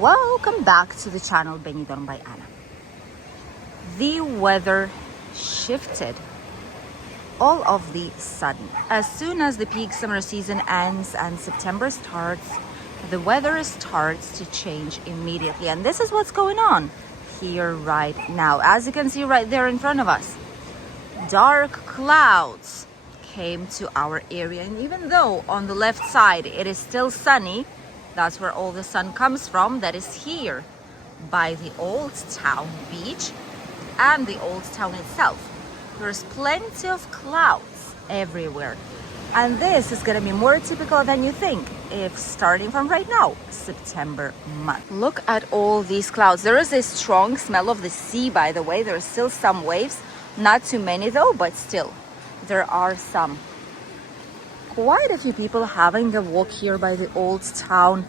Welcome back to the channel Benidorm by Anna. The weather shifted all of the sudden. As soon as the peak summer season ends and September starts, the weather starts to change immediately. And this is what's going on here right now. As you can see right there in front of us, dark clouds came to our area. And even though on the left side it is still sunny, that's where all the sun comes from, that is here by the Old Town beach and the Old Town itself. There's plenty of clouds everywhere. And this is gonna be more typical than you think if starting from right now, September month. Look at all these clouds. There is a strong smell of the sea, by the way. There are still some waves, not too many though, but still there are some. Quite a few people having a walk here by the Old Town.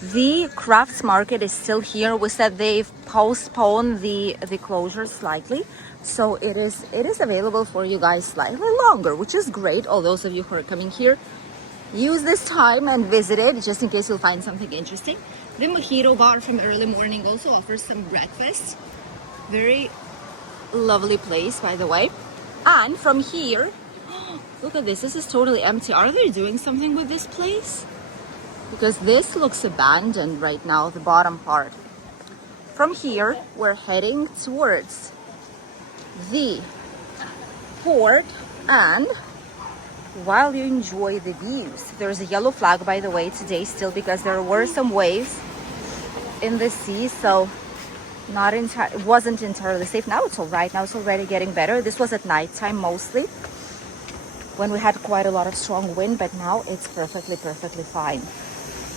The crafts market is still here. We said they've postponed the closure slightly, so it is available for you guys slightly longer, which is great. All those of you who are coming here, use this time and visit it just in case you'll find something interesting. The mojito bar from early morning also offers some breakfast. Very lovely place, by the way. And from here, look at this. This is totally empty. Are they doing something with this place? Because this looks abandoned right now, the bottom part. From here, we're heading towards the port, and while you enjoy the views, there's a yellow flag, by the way, today still, because there were some waves in the sea, so it wasn't entirely safe. Now it's all right. Now it's already getting better. This was at nighttime mostly, when we had quite a lot of strong wind, but now it's perfectly fine.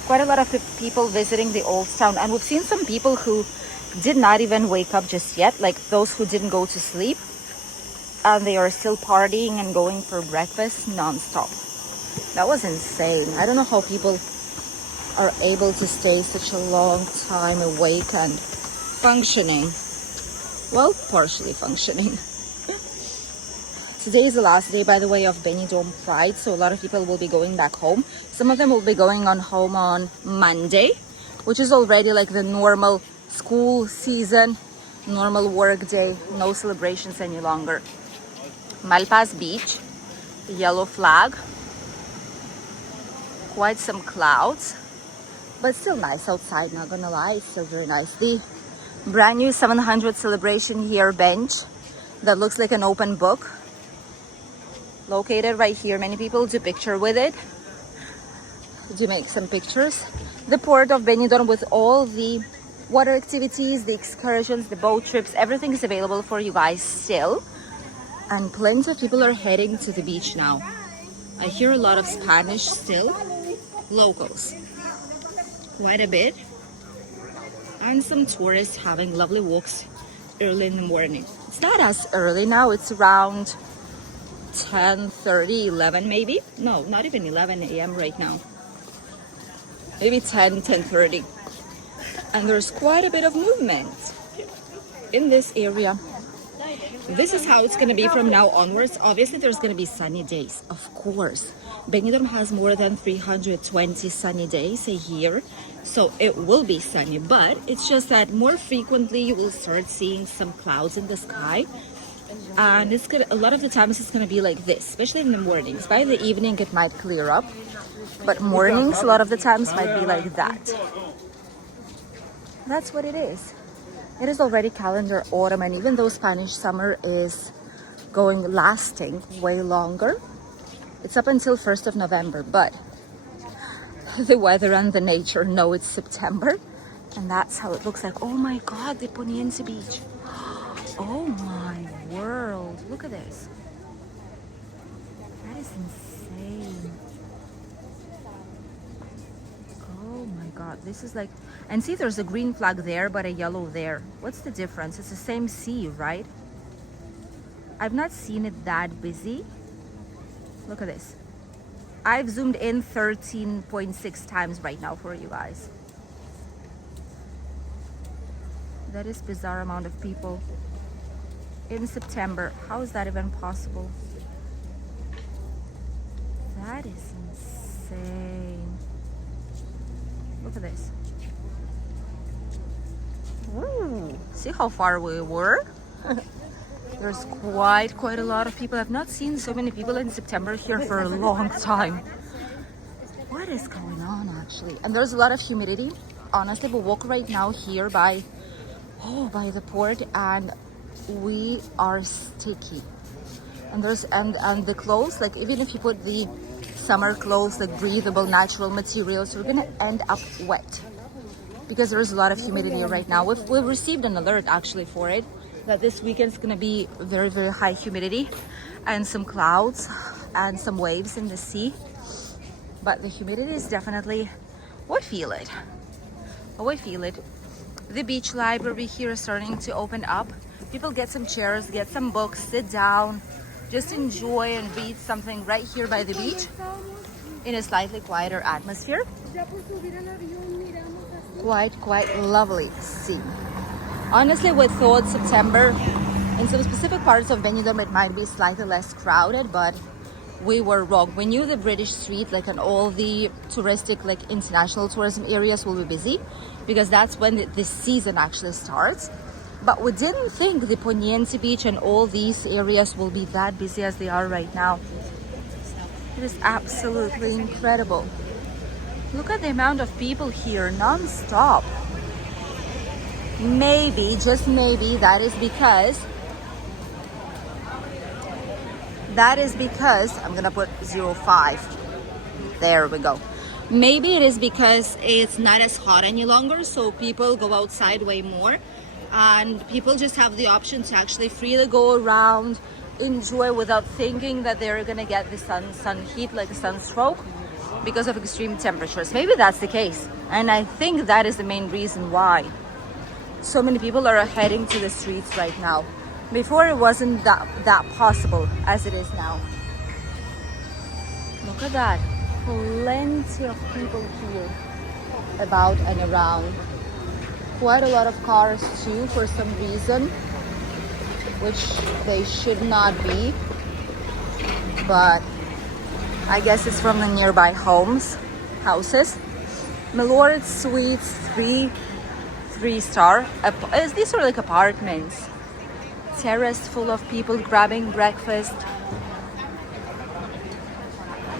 Quite a lot of people visiting the Old Town, and we've seen some people who did not even wake up just yet, like those who didn't go to sleep, and they are still partying and going for breakfast non-stop. That was insane. I don't know how people are able to stay such a long time awake and functioning. Well, partially functioning. Today is the last day, by the way, of Benidorm Pride, so a lot of people will be going back home. Some of them will be going home on Monday, which is already like the normal school season, normal work day, no celebrations any longer. Malpas Beach, the yellow flag, quite some clouds, but still nice outside, not gonna lie, it's still very nice. The brand new 700 celebration year bench that looks like an open book, located right here. Many people do picture with it, do make some pictures. The port of Benidorm with all the water activities, the excursions, the boat trips, everything is available for you guys still. And plenty of people are heading to the beach now. I hear a lot of Spanish still, locals, quite a bit. And some tourists having lovely walks early in the morning. It's not as early now, it's around 10:30, 11 maybe. No, not even 11 a.m. right now. Maybe 10:30. And there's quite a bit of movement in this area. This is how it's going to be from now onwards. Obviously, there's going to be sunny days, of course. Benidorm has more than 320 sunny days a year, so it will be sunny. But it's just that more frequently you will start seeing some clouds in the sky. And it's gonna, a lot of the times it's gonna be like this, especially in the mornings. By the evening it might clear up, but mornings a lot of the times might be like that. That's what it is. It is already calendar autumn, and even though Spanish summer is lasting way longer, it's up until 1st of November, but the weather and the nature know it's September, and that's how it looks like. Oh my God, the Poniente Beach. Oh my world, look at this. That is insane. Oh my God, this is like, and see, there's a green flag there but a yellow there. What's the difference? It's the same sea, right? I've not seen it that busy. Look at this. I've zoomed in 13.6 times right now for you guys. That is bizarre amount of people in September. How is that even possible? That is insane. Look at this. See how far we were? There's quite a lot of people. I've not seen so many people in September here for a long time. What is going on actually? And there's a lot of humidity. Honestly, we walk right now here by the port and we are sticky. And there's and the clothes, like even if you put the summer clothes, like breathable natural materials, you're gonna end up wet because there's a lot of humidity right now. We've received an alert actually for it, that this weekend's gonna be very high humidity and some clouds and some waves in the sea. But the humidity is definitely, we feel it. The beach library here is starting to open up. People get some chairs, get some books, sit down, just enjoy and read something right here by the beach in a slightly quieter atmosphere. Quite lovely scene. Honestly, we thought September in some specific parts of Benidorm it might be slightly less crowded, but we were wrong. We knew the British street, like, and all the touristic, like, international tourism areas will be busy because that's when the season actually starts. But we didn't think the Poniente Beach and all these areas will be that busy as they are right now. It is absolutely incredible. Look at the amount of people here non-stop. Maybe, just maybe, that is because I'm gonna put 05. There we go. Maybe it is because it's not as hot any longer, so people go outside way more. And people just have the option to actually freely go around, enjoy without thinking that they're gonna get the sun heat, like a sunstroke, because of extreme temperatures. Maybe that's the case, and I think that is the main reason why so many people are heading to the streets right now. Before it wasn't that possible as it is now. Look at that, plenty of people here about and around. Quite a lot of cars too for some reason, which they should not be, but I guess it's from the nearby houses. Milord Suites, three star. These are like apartments. Terrace full of people grabbing breakfast.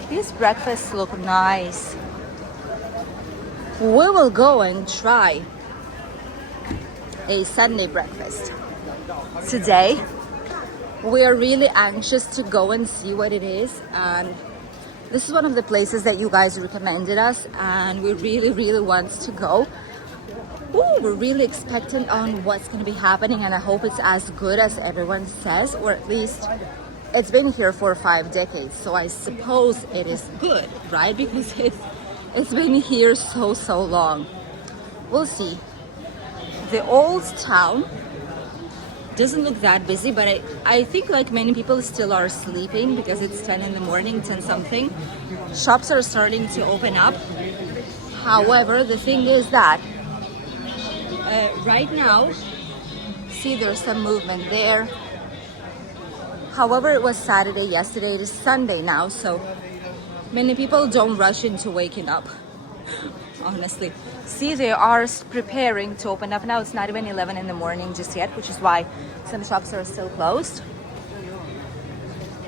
These breakfasts look nice. We will go and try a Sunday breakfast. Today, we are really anxious to go and see what it is, and this is one of the places that you guys recommended us, and we really want to go. Ooh, we're really expectant on what's going to be happening, and I hope it's as good as everyone says, or at least it's been here for 5 decades, so I suppose it is good, right? Because it's been here so long. We'll see. The old town doesn't look that busy, but I think like many people still are sleeping because it's 10 in the morning, 10 something. Shops are starting to open up. However, the thing is that right now, see, there's some movement there. However, it was Saturday yesterday, it is Sunday now, so many people don't rush into waking up. Honestly, see, they are preparing to open up now. It's not even 11 in the morning just yet, which is why some shops are still closed.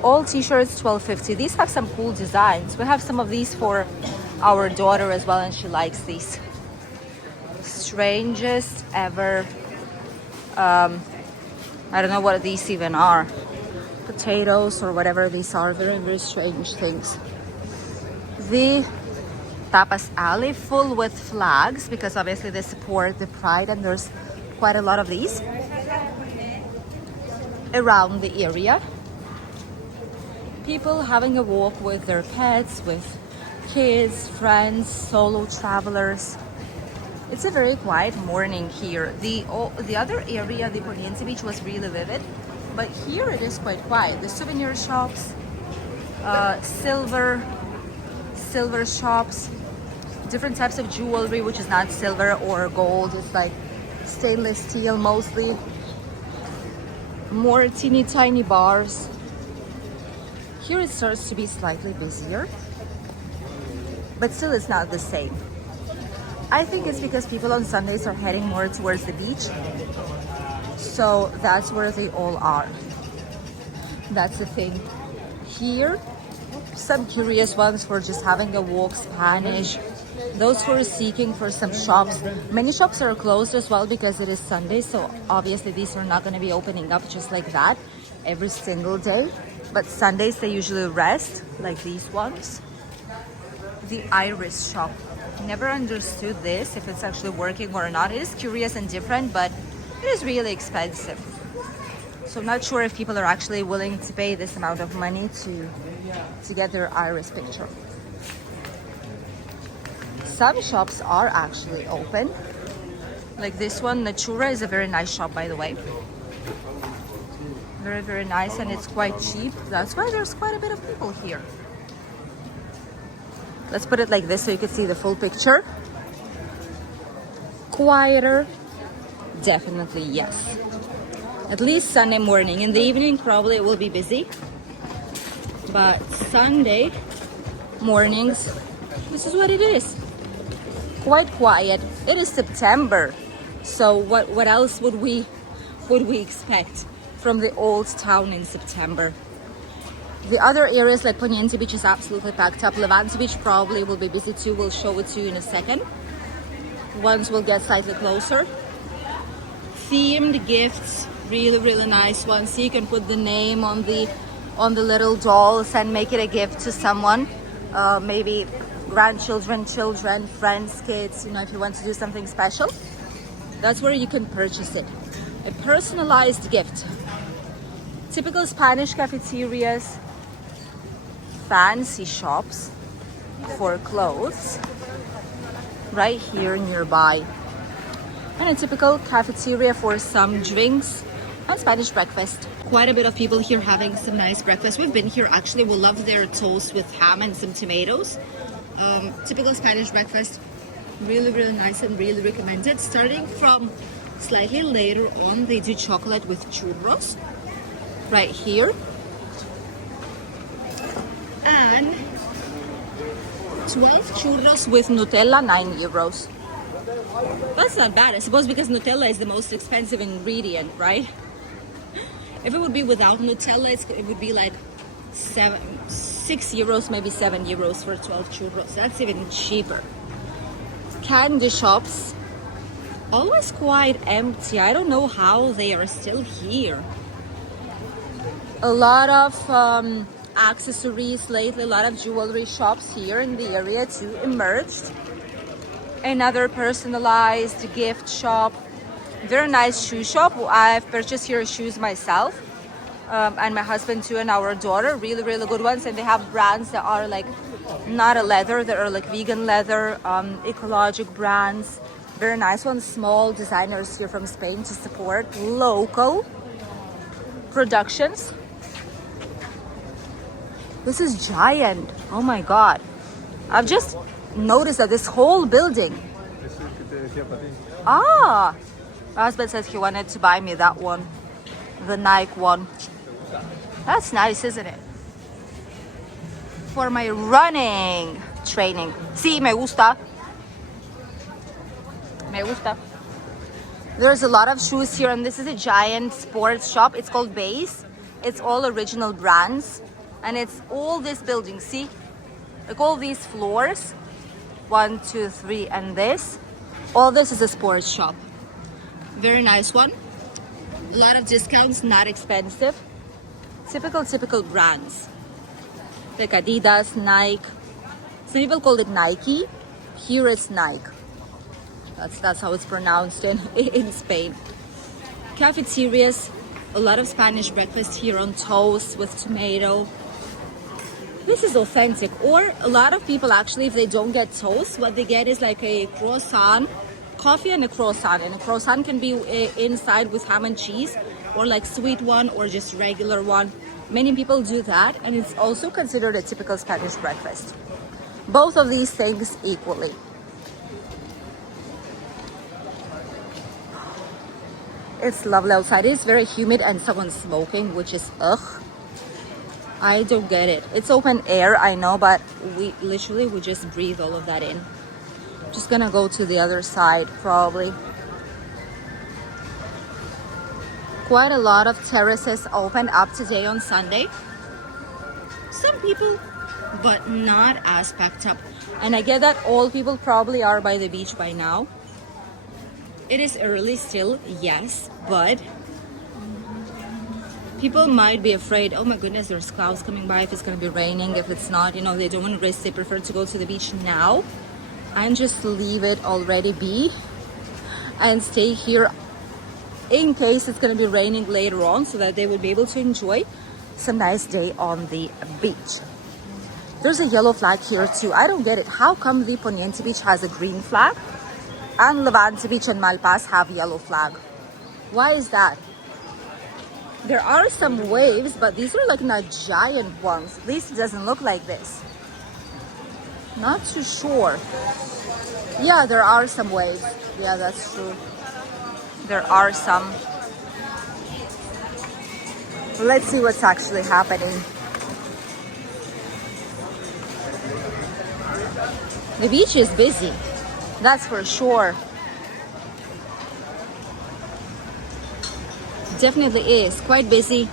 All t-shirts $12.50. These have some cool designs. We have some of these for our daughter as well, and she likes these. Strangest ever, I don't know what these even are, potatoes or whatever these are. Very strange things. The tapas alley full with flags because obviously they support the pride, and there's quite a lot of these around the area. People having a walk with their pets, with kids, friends, solo travelers. It's a very quiet morning here. The other area, the Poniente Beach, was really vivid, but here it is quite quiet. The souvenir shops, silver shops, different types of jewelry, which is not silver or gold, it's like stainless steel mostly. More teeny tiny bars. Here it starts to be slightly busier, but still it's not the same. I think it's because people on Sundays are heading more towards the beach, So that's where they all are. That's the thing. Here, some curious ones for just having a walk, Spanish. Those who are seeking for some shops. Many shops are closed as well because it is Sunday, so obviously these are not going to be opening up just like that every single day. But Sundays they usually rest, like these ones. The iris shop. Never understood this, if it's actually working or not. It is curious and different, but it is really expensive. So I'm not sure if people are actually willing to pay this amount of money to get their iris picture. Some shops are actually open. Like this one, Natura is a very nice shop, by the way. Very, very nice, and it's quite cheap. That's why there's quite a bit of people here. Let's put it like this so you can see the full picture. Quieter, definitely yes. At least Sunday morning. In the evening, probably it will be busy. But Sunday mornings, this is what it is. Quite quiet. It is September, so what else would we expect from the old town in September? The other areas like Poniente Beach is absolutely packed up. Levante Beach probably will be busy too. We'll show it to you in a second once we'll get slightly closer. Themed gifts, really, really nice ones. So you can put the name on the little dolls and make it a gift to someone, maybe grandchildren, children, friends, kids, if you want to do something special. That's where you can purchase it. A personalized gift. Typical Spanish cafeterias, fancy shops for clothes right here nearby. And a typical cafeteria for some drinks and Spanish breakfast. Quite a bit of people here having some nice breakfast. We've been here actually. We love their toast with ham and some tomatoes. Typical Spanish breakfast. Really, really nice and really recommended. Starting from slightly later on, they do chocolate with churros right here. And 12 churros with Nutella, 9 euros. That's not bad, I suppose, because Nutella is the most expensive ingredient, right? If it would be without Nutella, it would be like 6 euros, maybe 7 euros for 12 churros. That's even cheaper. Candy shops, always quite empty. I don't know how they are still here. A lot of accessories lately, a lot of jewelry shops here in the area too emerged. Another personalized gift shop. Very nice shoe shop. I've purchased here shoes myself, and my husband too, and our daughter. Really, really good ones. And they have brands that are like not a leather, that are like vegan leather, ecologic brands. Very nice ones. Small designers here from Spain to support local productions. This is giant. Oh my god. I've just noticed that this whole building. Ah, my husband says he wanted to buy me that one, the Nike one. That's nice, isn't it? For my running training. Sí, me gusta. Me gusta. There's a lot of shoes here, and this is a giant sports shop. It's called Base. It's all original brands, and it's all this building. See, like all these floors, 1, 2, 3, and this. All this is a sports shop. Very nice one. A lot of discounts, not expensive. Typical brands like Adidas, Nike. Some people call it Nike. Here it's Nike. That's how it's pronounced in Spain. Cafeterias, a lot of Spanish breakfast here on toast with tomato. This is authentic. Or a lot of people actually, if they don't get toast, what they get is like a croissant, coffee and a croissant. And a croissant can be inside with ham and cheese, or like sweet one, or just regular one. Many people do that, and it's also considered a typical Spanish breakfast. Both of these things equally. It's lovely outside. It's very humid and someone's smoking, which is ugh. I don't get it. It's open air, I know, but we just breathe all of that in. Just gonna go to the other side probably. Quite a lot of terraces opened up today on Sunday. Some people, but not as packed up. And I get that all people probably are by the beach by now. It is early still, yes, but people might be afraid, oh my goodness, there's clouds coming by, if it's going to be raining, if it's not, they don't want to risk, they prefer to go to the beach now and just leave it already be and stay here in case it's going to be raining later on, so that they would be able to enjoy some nice day on the beach. There's a yellow flag here too. I don't get it. How come the Poniente Beach has a green flag and Levante Beach and Malpas have yellow flag? Why is that? There are some waves, but these are like not giant ones. At least it doesn't look like this. Not too sure. Yeah, there are some waves. Yeah, that's true. There are some. Let's see what's actually happening. The beach is busy. That's for sure. Definitely is quite busy.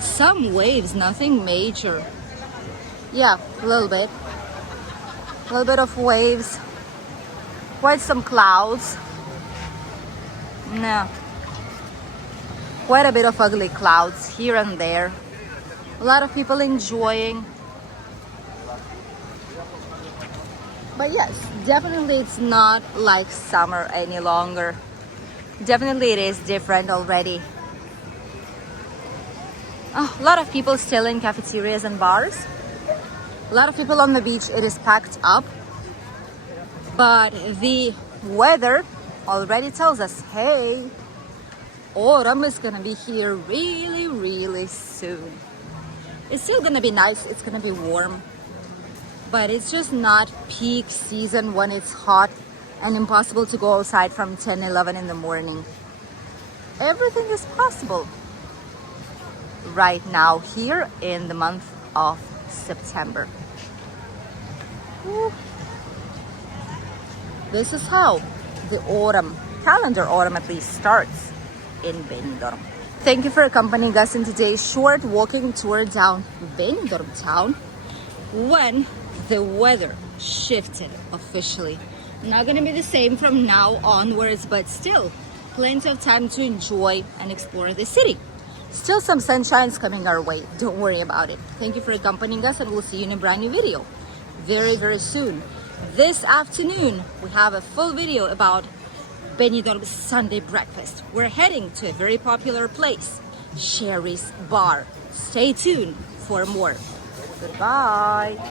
Some waves, nothing major. Yeah, a little bit of waves, quite some clouds. No, quite a bit of ugly clouds here and there. A lot of people enjoying, but yes, definitely it's not like summer any longer. Definitely it is different already. Oh, a lot of people still in cafeterias and bars. A lot of people on the beach. It is packed up. But the weather already tells us, hey, autumn is gonna be here really, really soon. It's still gonna be nice. It's gonna be warm. But it's just not peak season when it's hot and impossible to go outside from 10, 11 in the morning. Everything is possible right now here in the month of September. Woo. This is how the autumn, calendar autumn at least, starts in Benidorm. Thank you for accompanying us in today's short walking tour down Benidorm town when the weather shifted officially. Not gonna be the same from now onwards, but still plenty of time to enjoy and explore the city. Still some sunshine's coming our way. Don't worry about it. Thank you for accompanying us, and we'll see you in a brand new video very, very soon. This afternoon, we have a full video about Benidorm's Sunday breakfast. We're heading to a very popular place, Sherry's Bar. Stay tuned for more. Goodbye.